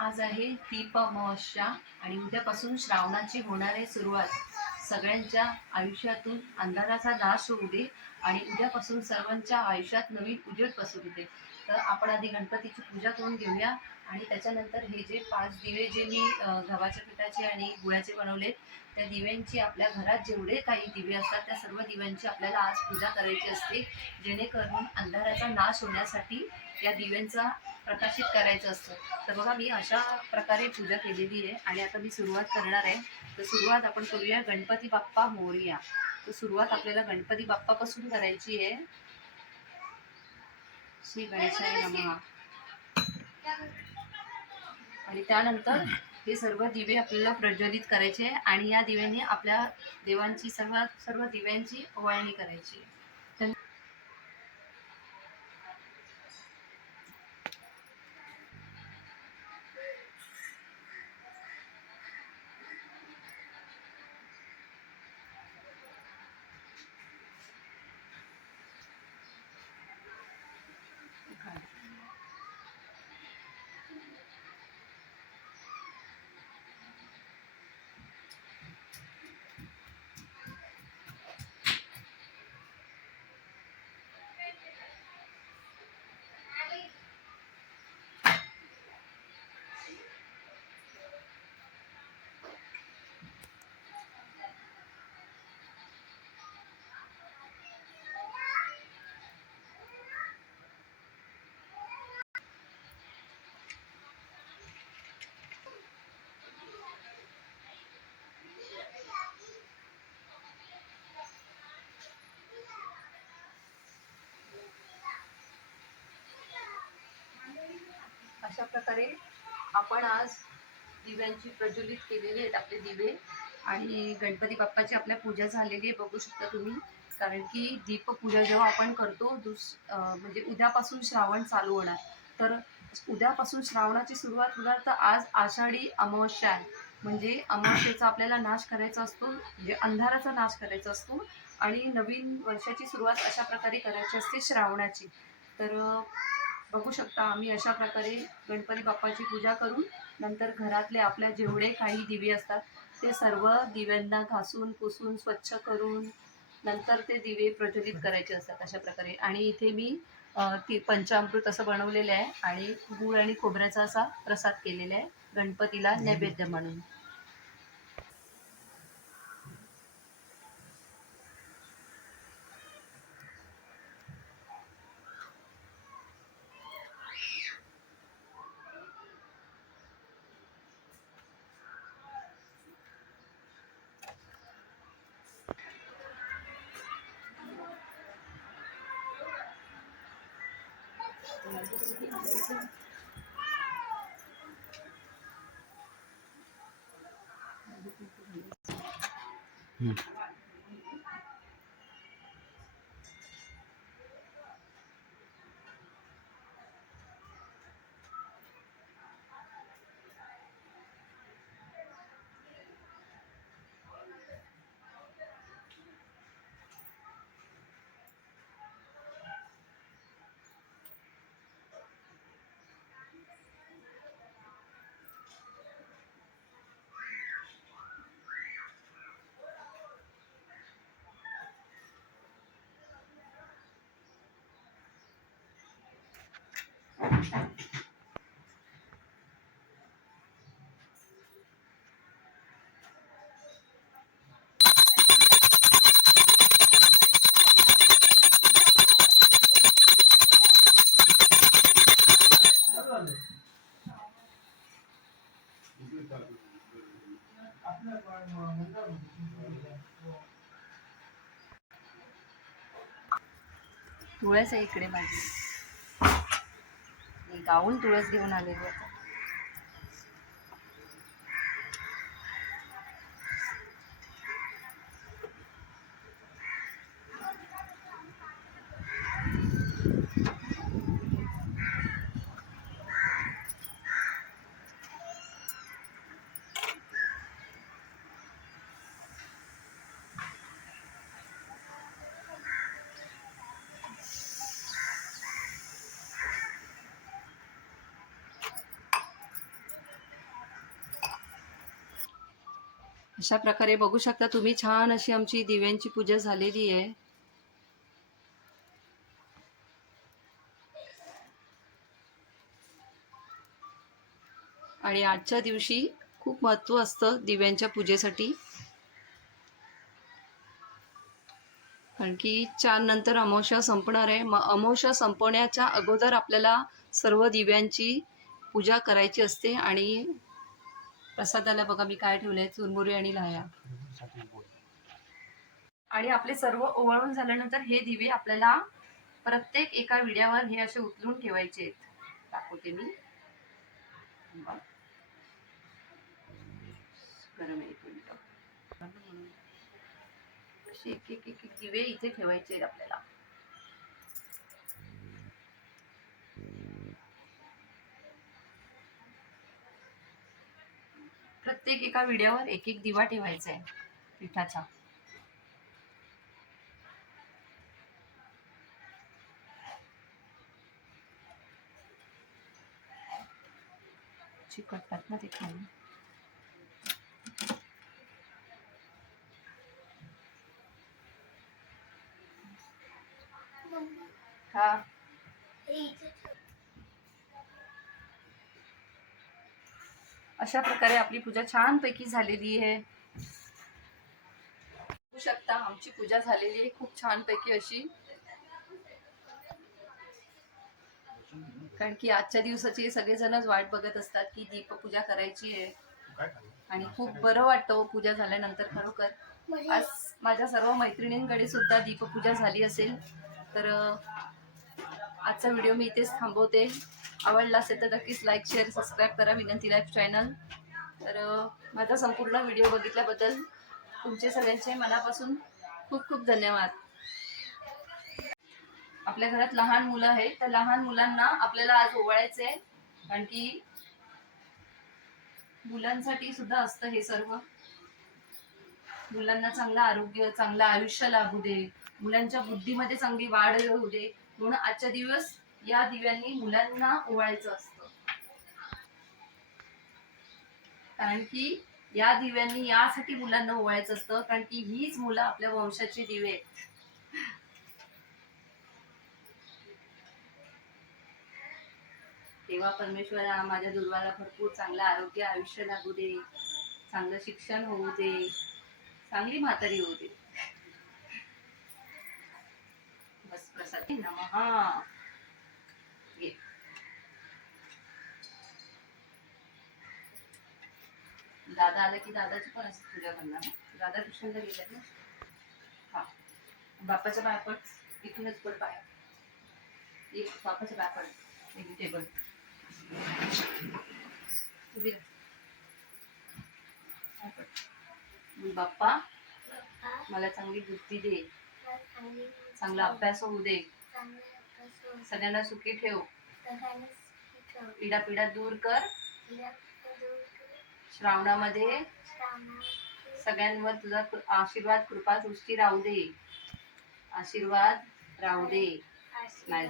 आज आहे दीप अमावस्या आणि उद्यापासून श्रावणाची होणारी सुरुवात. सगळ्यांच्या आयुष्यातून अंधाराचा नाश होऊ दे आणि उद्यापासून सर्वांच्या आयुष्यात नवीन उजेड पसरू दे. तर आपण आधी गणपतीची पूजा करून घेऊया. आणि त्याच्यानंतर हे जे पाच दिवे जे मी गव्हाच्या पिठाचे आणि गुळाचे बनवले त्या दिव्यांची आपल्या घरात जेवढे काही दिवे असतात त्या सर्व दिव्यांची आपल्याला आज पूजा करायची असते. जेणेकरून अंधाराचा नाश होण्यासाठी या दिव्यांचा प्रकाशित करायचं असतं. तर बघा मी अशा प्रकारे पूजा केलेली आहे आणि आता मी सुरुवात करणार आहे. तर सुरुवात आपण करूया गणपती बाप्पा मोरया. तर सुरुवात आपल्याला गणपती बाप्पापासून करायची आहे. श्री गणेशाय नमः. आणि त्यानंतर हे सर्व दिवे आपल्याला प्रज्वलित करायचे आणि या दिव्याने आपल्या देवांची सर्व सर्व दिव्यांची ओवाळणी करायची आहे. अशा प्रकारे आपण आज दिव्यांची प्रज्वलित केलेले आहेत आपले दिवे आणि गणपती बाप्पाची आपल्या पूजा झालेली आहे बघू शकता तुम्ही. कारण की दीपपूजा जेव्हा आपण करतो दुस म्हणजे उद्यापासून श्रावण चालू होणार. तर उद्यापासून श्रावणाची सुरुवात होणार तर आज आषाढी अमावस्या आहे. म्हणजे अमावस्येचा आपल्याला नाश करायचा असतो म्हणजे अंधाराचा नाश करायचा असतो आणि नवीन वर्षाची सुरुवात अशा प्रकारे करायची असते श्रावणाची. तर बघू शकता आम्ही अशा प्रकारे गणपती बाप्पाची पूजा करून नंतर घरातले आपल्या जेवढे काही दिवे असतात ते सर्व दिव्यांना घासून पुसून स्वच्छ करून नंतर ते दिवे प्रज्वलित करायचे असतात अशा प्रकारे. आणि इथे मी ती पंचामृत असं बनवलेलं आहे आणि गूळ आणि खोबऱ्याचा असा प्रसाद केलेला आहे गणपतीला नैवेद्य म्हणून. Hmm. तुळस आहे इकडे माझी. मी गाऊन तुळस घेऊन आलेली आता अशा प्रकारे बघू शकता तुम्ही छान अशी आमची दिव्यांची पूजा झालेली आहे. आणि आजच्या दिवशी खूप महत्त्व असतं दिव्यांच्या पूजेसाठी. कारण की चार नंतर अमावस्या संपणार आहे. मग अमावस्या संपवण्याच्या अगोदर आपल्याला सर्व दिव्यांची पूजा करायची असते आणि प्रसादाला बघा मी काय ठेवलंय चुरमुरी आणि लाया. आणि आपले सर्व ओवाळून झाल्यानंतर हे दिवे आपल्याला प्रत्येक एका विड्यावर हे असे उचलून ठेवायचे आहेत. दाखवते मी. गरम एक मिनिट असे एक एक एक एक दिवे इथे ठेवायचे आहेत आपल्याला. प्रत्येक एका विड्यावर एक एक दिवा ठेवायचा आहे पिठाचा चिकटतात ना ते खाली हा अशा प्रकारे आपली पूजा छानपैकी झालेली आहे. बघू शकता आमची पूजा झालेली आहे खूप छानपैकी अशी. कारण की आजच्या दिवसाची सगळेजणच वाट बघत असतात की दीपपूजा करायची आहे. आणि खूप बरं वाटतं हो पूजा झाल्यानंतर खरोखर. आज माझ्या सर्व मैत्रिणींकडे सुद्धा दीपपूजा झाली असेल. तर आजचा व्हिडिओ मी इथेच थांबवते. आवडला असेल तर नक्कीच लाईक शेअर सबस्क्राईब करा विनंती लाईफ चॅनल तर माझा संपूर्ण व्हिडिओ बघितल्याबद्दल तुमचे सगळ्यांचे मनापासून खूप खूप धन्यवाद. आपल्या घरात लहान मुलं आहेत तर लहान मुलांना आपल्याला आज ओवाळायचं आहे कारण की मुलांसाठी सुद्धा असतं हे सर्व. मुलांना चांगलं आरोग्य चांगलं आयुष्य लाभू दे. मुलांच्या बुद्धीमध्ये चांगली वाढ होऊ दे. म्हणून आजच्या दिवस या दिव्यांनी मुलांना ओवाळायचं असतं. कारण की या दिव्यांनी यासाठी मुलांना ओवाळायचं असतं कारण की हीच मुलं आपल्या वंशाची दिवे आहेत. तेव्हा परमेश्वरा माझ्या दुर्वाला भरपूर चांगलं आरोग्य आयुष्य लागू दे चांगलं शिक्षण होऊ दे चांगली म्हातारी होऊ दे. बस प्रसाद नमहा दादा आले की दादाची पण असं पूजा करणार? दादा ट्युशनला गेले ना? हा. बापाच्या पाया पड इथूनच पड पाया. एक बापाच्या पाया पड उभी पड. मग बाप्पा मला चांगली बुद्धी दे. चांगला अभ्यास होऊ दे. सगळ्यांना सुखी ठेव. पिढा पिढा दूर कर. श्रावणामध्ये सगळ्यांवर तुझा आशीर्वाद कृपा सृष्टी राहू दे. आशीर्वाद राहू दे. नाही